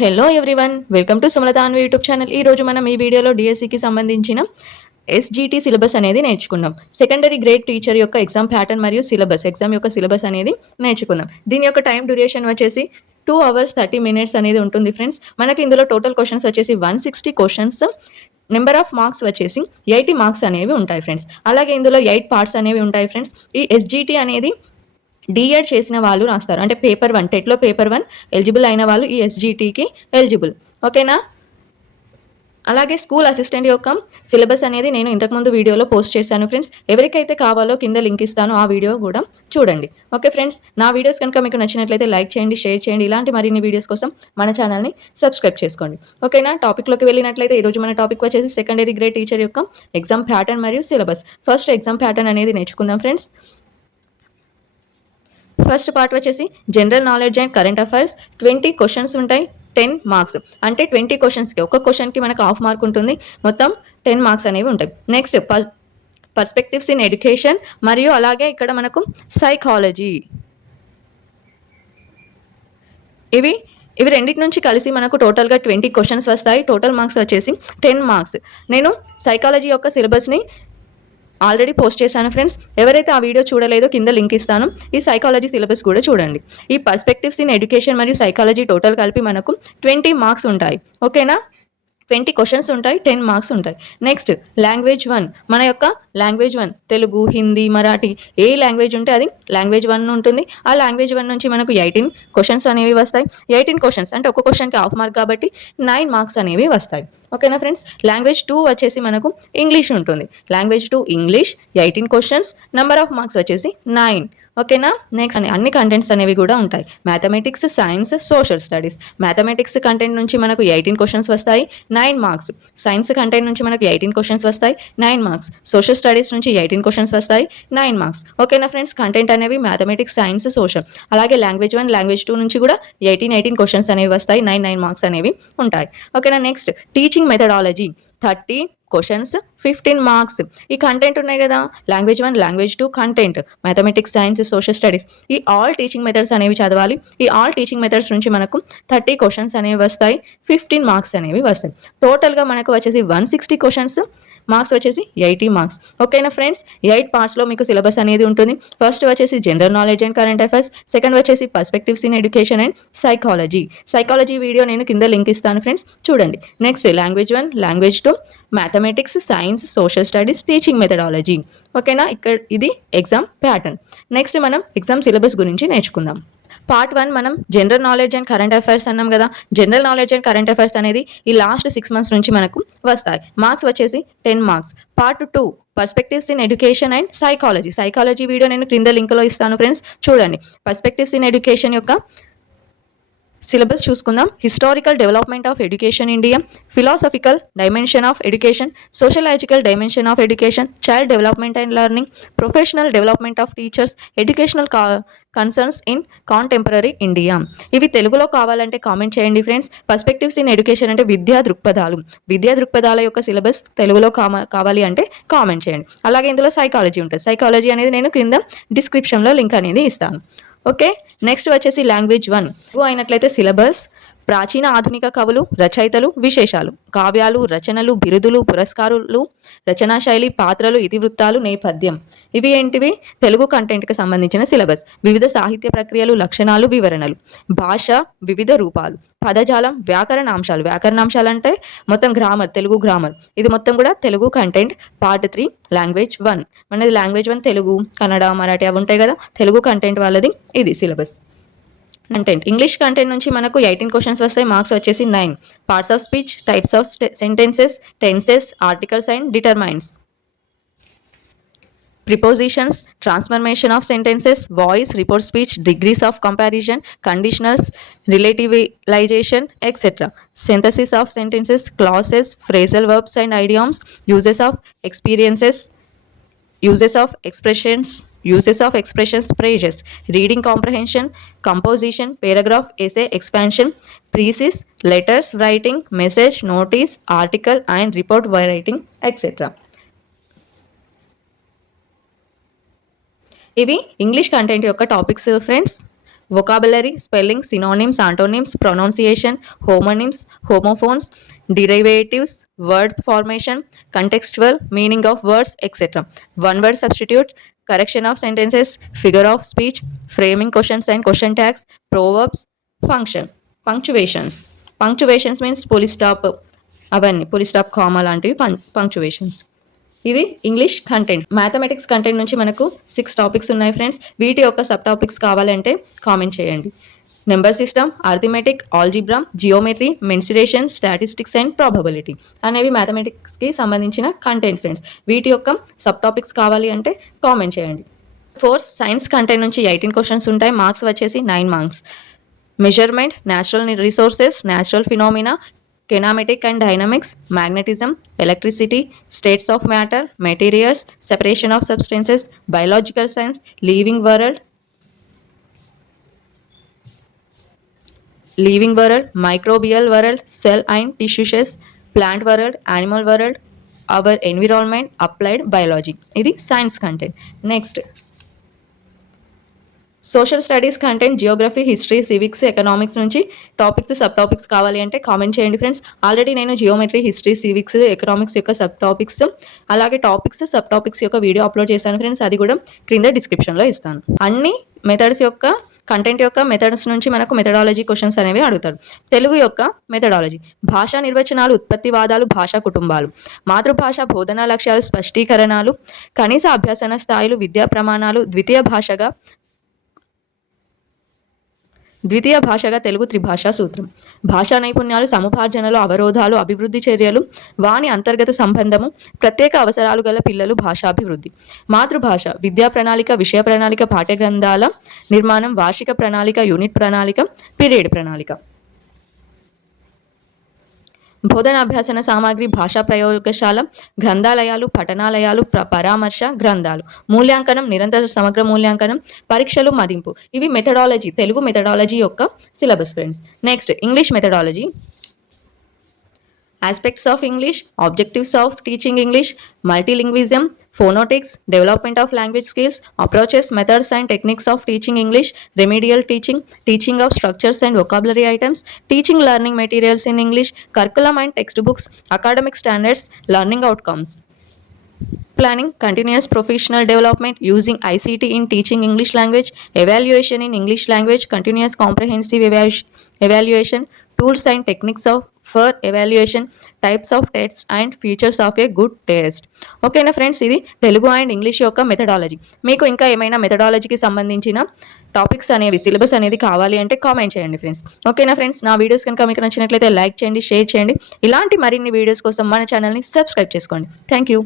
Hello everyone, welcome to Sumalatha Anvi YouTube channel. ఈరోజు మనం ఈ వీడియోలో డిఎస్సికి సంబంధించిన ఎస్జిటి సిలబస్ అనేది నేర్చుకుందాం. సెకండరీ గ్రేడ్ టీచర్ యొక్క ఎగ్జామ్ ప్యాటర్న్ మరియు ఎగ్జామ్ యొక్క సిలబస్ అనేది నేర్చుకుందాం. దీని యొక్క టైం డ్యూరేషన్ వచ్చేసి 2 hours 30 minutes అనేది ఉంటుంది ఫ్రెండ్స్. మనకి ఇందులో టోటల్ క్వశ్చన్స్ వచ్చేసి 160 క్వశ్చన్స్, నెంబర్ ఆఫ్ మార్క్స్ వచ్చేసి 80 మార్క్స్ అనేవి ఉంటాయి ఫ్రెండ్స్. అలాగే ఇందులో 8 పార్ట్స్ అనేవి ఉంటాయి ఫ్రెండ్స్. ఈ ఎస్జిటి అనేది డిఎడ్ చేసిన వాళ్ళు రాస్తారు, అంటే పేపర్ 1 టెట్లో పేపర్ 1 ఎలిజిబుల్ అయిన వాళ్ళు ఈ ఎస్జిటికి ఎలిజిబుల్. ఓకేనా? అలాగే స్కూల్ అసిస్టెంట్ యొక్క సిలబస్ అనేది నేను ఇంతకుముందు వీడియోలో పోస్ట్ చేశాను ఫ్రెండ్స్. ఎవరికైతే కావాలో కింద లింక్ ఇస్తాను, ఆ వీడియో కూడా చూడండి. ఓకే ఫ్రెండ్స్, నా వీడియోస్ కనుక మీకు నచ్చినట్లయితే లైక్ చేయండి, షేర్ చేయండి. ఇలాంటి మరిన్ని వీడియోస్ కోసం మన ఛానల్ని సబ్స్క్రైబ్ చేసుకోండి. ఓకేనా? టాపిక్లోకి వెళ్ళినట్లయితే ఈరోజు మన టాపిక్ వచ్చేసి సెకండరీ గ్రేడ్ టీచర్ యొక్క ఎగ్జామ్ ప్యాటర్న్ మరియు సిలబస్. ఫస్ట్ ఎగ్జామ్ ప్యాటర్న్ అనేది నేర్చుకుందాం ఫ్రెండ్స్. ఫస్ట్ పార్ట్ వచ్చేసి general knowledge and current affairs. 20 questions ఉంటాయి, 10 మార్క్స్. అంటే 20 క్వశ్చన్స్కి ఒక్క క్వశ్చన్కి మనకు హాఫ్ మార్క్ ఉంటుంది, మొత్తం 10 మార్క్స్ అనేవి ఉంటాయి. నెక్స్ట్ పర్స్పెక్టివ్స్ ఇన్ ఎడ్యుకేషన్, మరియు అలాగే ఇక్కడ మనకు సైకాలజీ. ఇవి రెండింటి నుంచి కలిసి మనకు టోటల్గా 20 క్వశ్చన్స్ వస్తాయి. టోటల్ మార్క్స్ వచ్చేసి 10 మార్క్స్. నేను సైకాలజీ యొక్క సిలబస్ని ఆల్రెడీ పోస్ట్ చేశాను ఫ్రెండ్స్. ఎవరైతే ఆ వీడియో చూడలేదో కింద లింక్ ఇస్తాను. ఈ సైకాలజీ సిలబస్ కూడా చూడండి. ఈ పర్స్పెక్టివ్స్ ఇన్ ఎడ్యుకేషన్ మరియు సైకాలజీ టోటల్ కలిపి మనకు 20 మార్క్స్ ఉంటాయి. ఓకేనా? 20 క్వశ్చన్స్ ఉంటాయి, 10 మార్క్స్ ఉంటాయి. Next language 1. మన యొక్క లాంగ్వేజ్ 1 తెలుగు, హిందీ, మరాఠీ, ఏ లాంగ్వేజ్ ఉంటే అది లాంగ్వేజ్ 1 ఉంటుంది. ఆ లాంగ్వేజ్ 1 నుంచి మనకు 18 క్వశ్చన్స్ అనేవి వస్తాయి. 18 క్వశ్చన్స్ అంటే ఒక్క క్వశ్చన్కి హాఫ్ మార్క్ కాబట్టి 9 మార్క్స్ అనేవి వస్తాయి. ఓకేనా ఫ్రెండ్స్? లాంగ్వేజ్ 2 వచ్చేసి మనకు ఇంగ్లీష్ ఉంటుంది. Language 2 English, 18 questions, number of marks వచ్చేసి 9. ఓకేనా? నెక్స్ట్ అన్ని కంటెంట్స్ అనేవి కూడా ఉంటాయి. Mathematics, science, social studies. Mathematics content నుంచి మనకు 18 క్వశ్చన్స్ వస్తాయి, 9 మార్క్స్. సైన్స్ కంటెంట్ నుంచి మనకు 18 క్వశ్చన్స్ వస్తాయి, 9 మార్క్స్. సోషల్ స్టడీస్ నుంచి 18 క్వశ్చన్స్ వస్తాయి, 9 మార్క్స్. ఓకేనా ఫ్రెండ్స్? కంటెంట్ అనేవి మ్యాథమెటిక్స్, సైన్స్, సోషల్. అలాగే లాంగ్వేజ్ 1, లాంగ్వేజ్ 2 నుంచి కూడా 18 క్వశ్చన్స్ అనేవి వస్తాయి, 9 మార్క్స్ అనేవి ఉంటాయి. ఓకేనా? Next teaching methodology. 30 questions, 15 marks. ఈ కంటెంట్ ఉన్నాయి కదా, language 1, language 2 content, mathematics, science, social studies. ఈ ఆల్ టీచింగ్ మెథడ్స్ అనేవి చదవాలి. ఈ ఆల్ టీచింగ్ మెథడ్స్ నుంచి మనకు 30 క్వశ్చన్స్ అనేవి వస్తాయి, 15 మార్క్స్ అనేవి వస్తాయి. టోటల్గా మనకు వచ్చేసి 160 క్వశ్చన్స్, మార్క్స్ వచ్చేసి 80 మార్క్స్. ఓకేనా ఫ్రెండ్స్? 8 పార్ట్స్లో మీకు సిలబస్ అనేది ఉంటుంది. ఫస్ట్ వచ్చేసి general knowledge and current affairs. Second వచ్చేసి perspectives in education and psychology. Psychology video నేను కింద లింక్ ఇస్తాను ఫ్రెండ్స్, చూడండి. Next language 1, language 2, mathematics, science, social studies, teaching methodology. ఓకేనా? ఇక్కడ ఇది ఎగ్జామ్ ప్యాటర్న్. నెక్స్ట్ మనం ఎగ్జామ్ సిలబస్ గురించి నేర్చుకుందాం. పార్ట్ 1 మనం general knowledge and current affairs అన్నాం కదా. General knowledge and current affairs అనేది ఈ లాస్ట్ 6 months నుంచి మనకు వస్తాయి. మార్క్స్ వచ్చేసి 10 marks. Part 2 perspectives in education and psychology. Psychology video నేను క్రింద లింక్లో ఇస్తాను ఫ్రెండ్స్, చూడండి. పర్స్పెక్టివ్స్ ఇన్ ఎడ్యుకేషన్ యొక్క సిలబస్ చూసుకుందాం. Historical development of education India, philosophical dimension of education, sociological dimension of education, child development and learning, professional development of teachers, educational concerns in contemporary India. ఇవి తెలుగులో కావాలంటే comment చేయండి friends. Perspectives in education అంటే విద్యా దృక్పథాలు. విద్యా దృక్పథాల యొక్క syllabus తెలుగులో కావాలి అంటే కామెంట్ చేయండి. అలాగే ఇందులో సైకాలజీ ఉంటుంది. సైకాలజీ అనేది నేను క్రింద డిస్క్రిప్షన్లో లింక్ అనేది ఇస్తాను. ఓకే? నెక్స్ట్ వచ్చేసి లాంగ్వేజ్ 1 అయినట్లయితే సిలబస్ ప్రాచీన ఆధునిక కవులు, రచయితలు, విశేషాలు, కావ్యాలు, రచనలు, బిరుదులు, పురస్కారాలు, రచనా శైలి, పాత్రలు, ఇతివృత్తాలు, నేపథ్యం. ఇవి ఏంటివి? తెలుగు కంటెంట్కి సంబంధించిన సిలబస్. వివిధ సాహిత్య ప్రక్రియలు, లక్షణాలు, వివరణలు, భాష, వివిధ రూపాలు, పదజాలం, వ్యాకరణాంశాలు. వ్యాకరణాంశాలు అంటే మొత్తం గ్రామర్, తెలుగు గ్రామర్. ఇది మొత్తం కూడా తెలుగు కంటెంట్. Part 3 language 1. మనది లాంగ్వేజ్ 1 తెలుగు, కన్నడ, మరాఠీ అవి ఉంటాయి కదా, తెలుగు కంటెంట్ వాళ్ళది ఇది సిలబస్. కంటెంట్ ఇంగ్లీష్ కంటెంట్ నుంచి మనకు 18 క్వశ్చన్స్ వస్తాయి, మార్క్స్ వచ్చేసి 9. Parts of speech, types of sentences, tenses, articles and determiners, prepositions, transformation of sentences, voice, report speech, degrees of comparison, conditionals, relativization, etcetera, synthesis of sentences, clauses, phrasal verbs and idioms, uses of experiences, uses of expressions, phrases, reading comprehension, composition, paragraph, essay, expansion, thesis, letters writing, message, notice, article and report writing, etc. ఇవి English content యొక్క topics friends. vocabulary, spelling, synonyms, antonyms, pronunciation, homonyms, homophones, derivatives, word formation, contextual, meaning of words, etc. One word substitute, correction of sentences, figure of speech, framing questions and question tags, proverbs, function, punctuations. Punctuations means full stop, అవన్నీ full stop comma లాంటివి punctuations. ఇది English content. Mathematics content నుంచి మనకు 6 topics ఉన్నాయి friends. వీటి యొక్క sub topics కావాలంటే comment చేయండి. Number system, arithmetic, algebra, geometry, mensuration, statistics and probability అనేవి మ్యాథమెటిక్స్కి సంబంధించిన కంటెంట్ ఫ్రెండ్స్. వీటి యొక్క సబ్ టాపిక్స్ కావాలి అంటే కామెంట్ చేయండి. 4 సైన్స్ కంటెంట్ నుంచి 18 క్వశ్చన్స్ ఉంటాయి. మార్క్స్ వచ్చేసి 9 marks. Measurement, natural resources, natural phenomena, kinematic and dynamics, magnetism, electricity, states of matter, materials, separation of substances, biological science, living world, microbial world, cell and tissues, plant world, animal world, our environment, applied biology. ఇది science content. Next social studies content, Geography, history, civics, economics నుంచి topics sub topics కావాలి అంటే comment చేయండి friends. Already నేను geometry, history, civics, economics యొక్క sub topics అలాగే topics sub topics యొక్క video upload చేశాను ఫ్రెండ్స్. అది కూడా క్రింద డిస్క్రిప్షన్లో ఇస్తాను. అన్ని మెథడ్స్ యొక్క కంటెంట్ యొక్క మెథడ్స్ నుంచి మనకు మెథడాలజీ క్వశ్చన్స్ అనేవి అడుగుతారు. తెలుగు యొక్క మెథడాలజీ, భాషా నిర్వచనాలు, ఉత్పత్తివాదాలు, భాషా కుటుంబాలు, మాతృభాష, బోధనా లక్ష్యాలు, స్పష్టీకరణాలు, కనీస అభ్యసన స్థాయిలు, విద్యా ప్రమాణాలు, ద్వితీయ భాషగా తెలుగు త్రిభాషా సూత్రం, భాషా నైపుణ్యాలు, సముపార్జనలు, అవరోధాలు, అభివృద్ధి చర్యలు, వాని అంతర్గత సంబంధము, ప్రత్యేక అవసరాలు గల పిల్లలు, భాషాభివృద్ధి, మాతృభాష, విద్యా ప్రణాళిక, విషయ ప్రణాళిక, పాఠ్యగ్రంథాల నిర్మాణం, వార్షిక ప్రణాళిక, యూనిట్ ప్రణాళిక, పీరియడ్ ప్రణాళిక, బోధనాభ్యాసన సామాగ్రి, భాషా ప్రయోగశాల, గ్రంథాలయాలు, పఠనాలయాలు, పరామర్శ గ్రంథాలు, మూల్యాంకనం, నిరంతర సమగ్ర మూల్యాంకనం, పరీక్షలు, మదింపు. ఇవి మెథడాలజీ, తెలుగు మెథడాలజీ యొక్క syllabus friends. Next English methodology, aspects of English, objectives of teaching English, multilingualism, phonetics, development of language skills, approaches, methods and techniques of teaching English, remedial teaching, teaching of structures and vocabulary items, teaching learning materials in English, curriculum and textbooks, academic standards, learning outcomes. Planning, continuous professional development using ICT in teaching English language, evaluation in English language, continuous comprehensive evaluation, tools and techniques for evaluation, types of tests and features of a good test. ఓకేనా friends, ఇది Telugu and English యొక్క methodology. మీకు ఇంకా ఏమైనా మెథడాలజీకి సంబంధించిన topics అనేవి, syllabus అనేది కావాలి అంటే కామెంట్ చేయండి ఫ్రెండ్స్. ఓకేనా ఫ్రెండ్స్, నా వీడియోస్ కనుక మీకు నచ్చినట్లయితే లైక్ చేయండి, షేర్ చేయండి. ఇలాంటి మరిన్ని వీడియోస్ కోసం మన ఛానల్ని సబ్స్క్రైబ్ చేసుకోండి. Thank you.